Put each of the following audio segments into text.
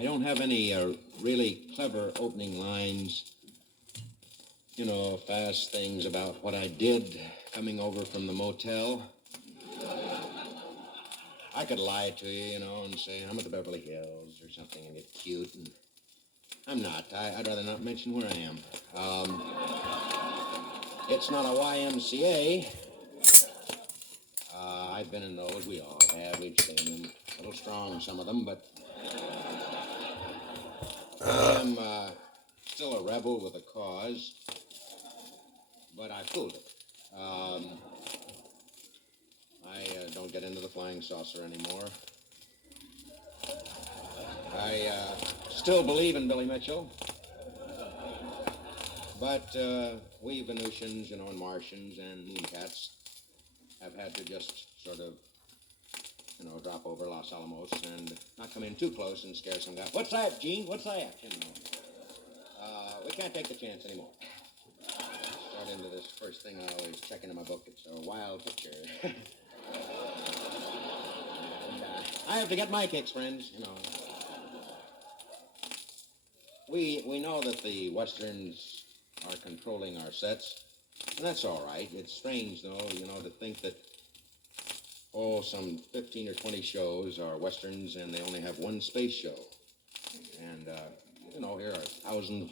I don't have any really clever opening lines, fast things about what I did coming over from the motel. I could lie to you, and say I'm at the Beverly Hills or something and get cute, and I'm not. I'd rather not mention where I am. It's not a YMCA. I've been in those. We all have. We've seen them. A little strong, some of them, but I'm still a rebel with a cause. But I fooled it. I don't get into the flying saucer anymore. I still believe in Billy Mitchell. But we Venusians, and Martians and Mooncats have had to just sort of, drop over Los Alamos and not come in too close and scare some guy. What's that, Gene? What's that? We can't take the chance anymore. Start into this first thing I always check into my book. It's a wild picture. And, I have to get my kicks, friends, We know that the Westerns are controlling our sets, and that's all right. It's strange, though, to think that, some 15 or 20 shows are Westerns, and they only have one space show. And, here are thousands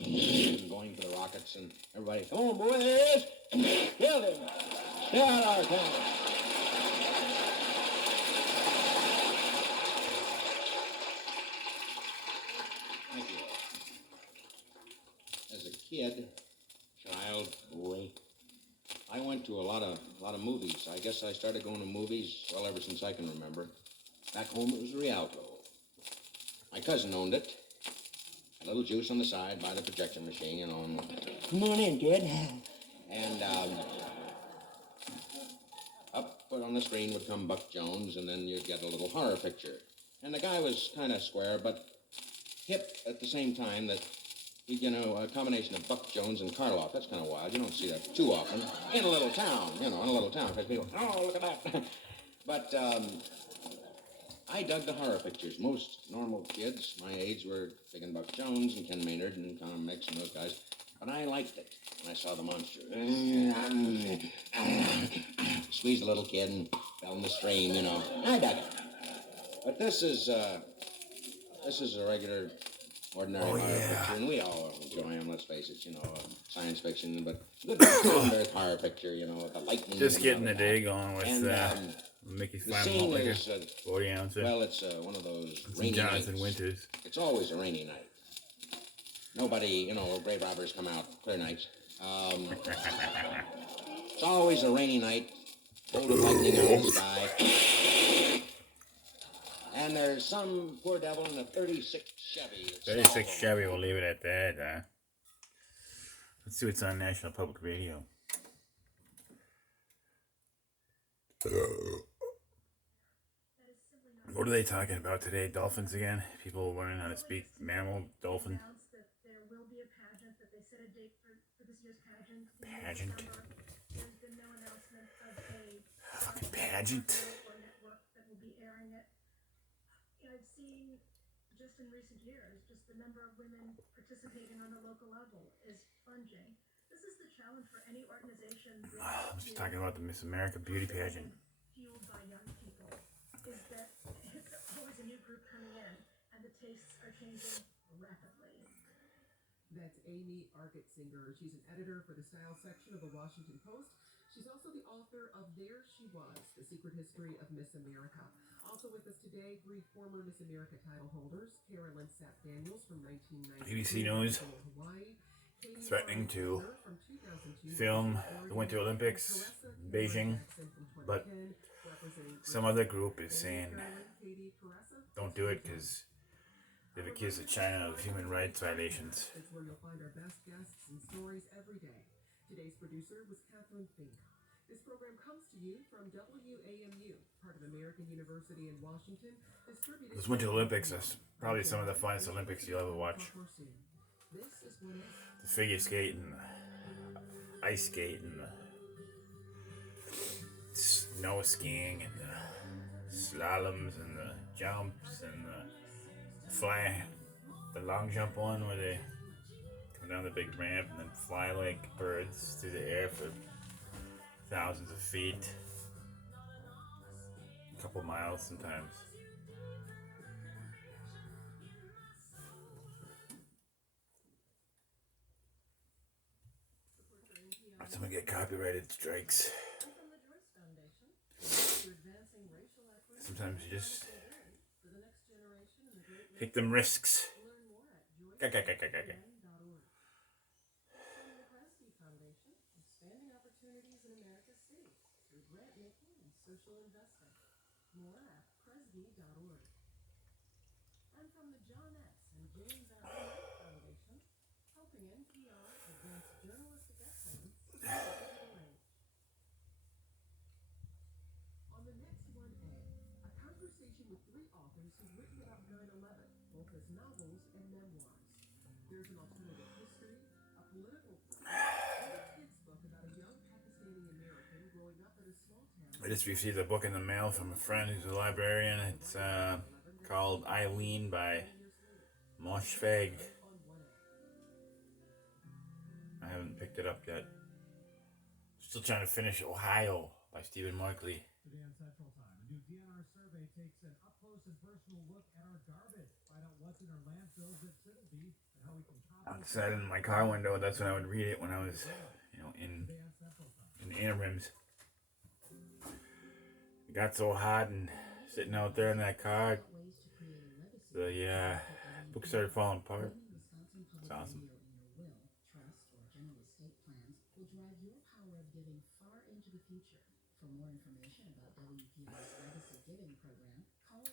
going for the rockets, and everybody, come on, boy, there he is! Kill him! Stay out our town! Thank you. As a kid, child, boy, I went to a lot of movies. I guess I started going to movies, ever since I can remember. Back home, it was Rialto. My cousin owned it. A little juice on the side by the projection machine, and come on in, kid. And up on the screen would come Buck Jones, and then you'd get a little horror picture. And the guy was kind of square, but hip at the same time. That, a combination of Buck Jones and Karloff. That's kind of wild. You don't see that too often in a little town, because people, oh, look at that. But I dug the horror pictures. Most normal kids my age were digging Buck Jones and Ken Maynard and Tom Mix and those guys. But I liked it when I saw the monster. Squeezed a little kid and fell in the stream, I dug it. But this is a regular, ordinary horror picture, and we all enjoy them, let's face it, science fiction, but good horror picture, with the lightning. Just getting the day going with Mickey's Fine Malt Liquor, 40 ounces. Well, it's one of those rainy Jonathan nights. Winters. It's always a rainy night. Nobody, grave robbers come out clear nights. It's always a rainy night, bolt of lightning out of the sky. And there's some poor devil in a 36 Chevy. 36 Chevy, we'll leave it at that. Let's see what's on National Public Radio. What are they talking about today? Dolphins again? People learning how to speak mammal, dolphin. There will be a pageant, that they set a date for this year's pageant. Pageant? There's been no announcement of a fucking pageant. network that will be airing it. I've seen, just in recent years, just the number of women participating on the local level is plunging. This is the challenge for any organization. I'm just talking about the Miss America beauty pageant. Fueled by young people, is that it's always a new group coming in, and the tastes are changing rapidly. That's Amy Argetsinger. She's an editor for the style section of the Washington Post. She's also the author of There She Was, The Secret History of Miss America. Also with us today, 3 former Miss America title holders, Carolyn Sapp Daniels from 1990. BBC News threatening to film the Winter Olympics in Beijing, but some other group is saying don't do it because they've accused China of human rights violations. It's where you'll find our best guests and stories every day. Today's producer was Catherine Fink. This program comes to you from WAMU, part of American University in Washington. Those Winter Olympics are probably some of the funnest Olympics you'll ever watch. The figure skating, the ice skating, the snow skiing, and the slaloms, and the jumps, and the the long jump one where they come down the big ramp and then fly like birds through the air for thousands of feet, a couple miles sometimes. So we get copyrighted strikes. Sometimes you just take them risks. I'm from the John S. and James R. Knight Foundation, helping NPR advance journalistic excellence in the digital age. On the next 1A, a conversation with 3 authors who've written about 9/11, both as novels and memoirs. There's an alternative history, a political thriller, and a kid's book about a young Pakistani American growing up in a small town. I just received a book in the mail from a friend who's a librarian. It's called Eileen by Moshfegh. I haven't picked it up yet. Still trying to finish Ohio by Stephen Markley. Today on Central Time, a new DNR survey takes an up-close and personal look at our garbage. Find out what's in our landfills that shouldn't be and how we can Outside in my car window, that's when I would read it when I was, in the interims. It got so hot and sitting out there in that car, the book started falling apart. It's awesome.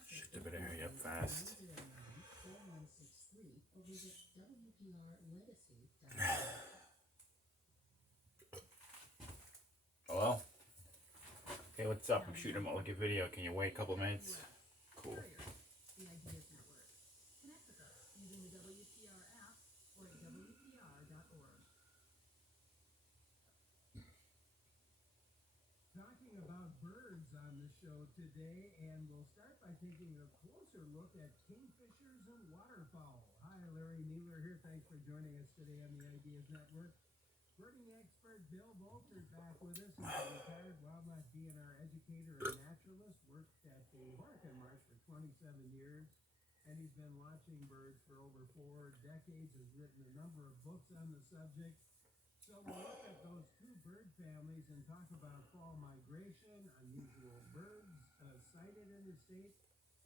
Shit, I better hurry up fast. Hello? Hey, what's up? I'm shooting a Malt video. Can you wait a couple minutes? Cool. The Ideas Network. Connect with us using the WPR app or at WPR.org. Talking about birds on the show today, and we'll start by taking a closer look at kingfishers and waterfowl. Hi, Larry Nealer here. Thanks for joining us today on the Ideas Network. Birding expert Bill Volter back with us. He's a retired wildlife DNR educator and naturalist, worked at the Hurricane Marsh for 27 years, and he's been watching birds for over 4 decades, has written a number of books on the subject. So we'll look at those 2 bird families and talk about fall migration, unusual birds sighted in the state,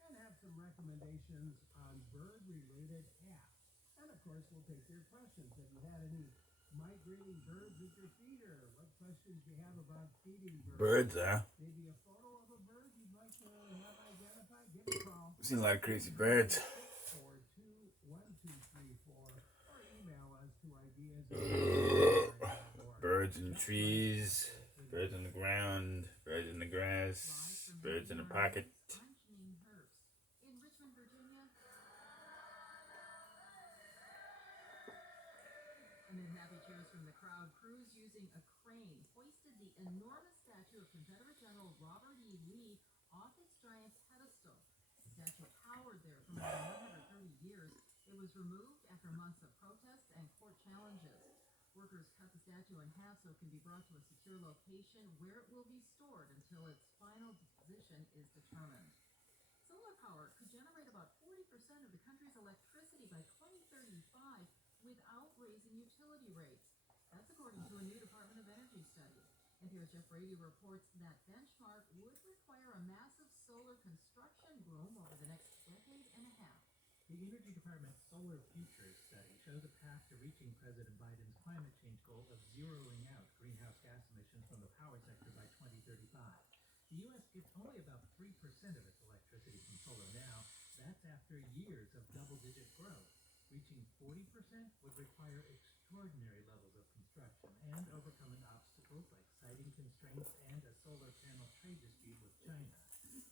and have some recommendations on bird-related apps. And of course, we'll take your questions. Have you had any migrating birds at your feeder? What questions do you have about feeding birds? Maybe a photo of a bird you'd like to have identified? Give a call. I've seen a lot of crazy birds. 642-1234 or email us to ideas. Birds in trees, birds on the ground, birds in the grass, birds in a pocket. In Richmond, Virginia, amid happy cheers from the crowd, crews using a crane hoisted the enormous statue of Confederate General Robert E. Lee off its giant pedestal. The statue towered there for more than 130 years. It was removed after months of protests and court challenges. Workers cut the statue in half so it can be brought to a secure location where it will be stored until its final disposition is determined. Solar power could generate about 40% of the country's electricity by 2035 without raising utility rates. That's according to a new Department of Energy study. NPR's Jeff Brady reports that benchmark would require a massive solar construction boom over the next decade and a half. The Energy Department's Solar Futures study shows a path to reaching President Biden's climate change goal of zeroing out greenhouse gas emissions from the power sector by 2035. The U.S. gets only about 3% of its electricity from solar now. That's after years of double-digit growth. Reaching 40% would require extraordinary levels of construction and overcoming obstacles like siting constraints and a solar panel trade dispute with China.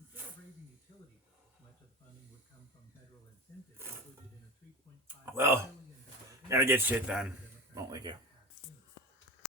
Instead of raising utility bills, much of the funding would come from federal incentives included in a $3.5 Well, billion gotta get shit done.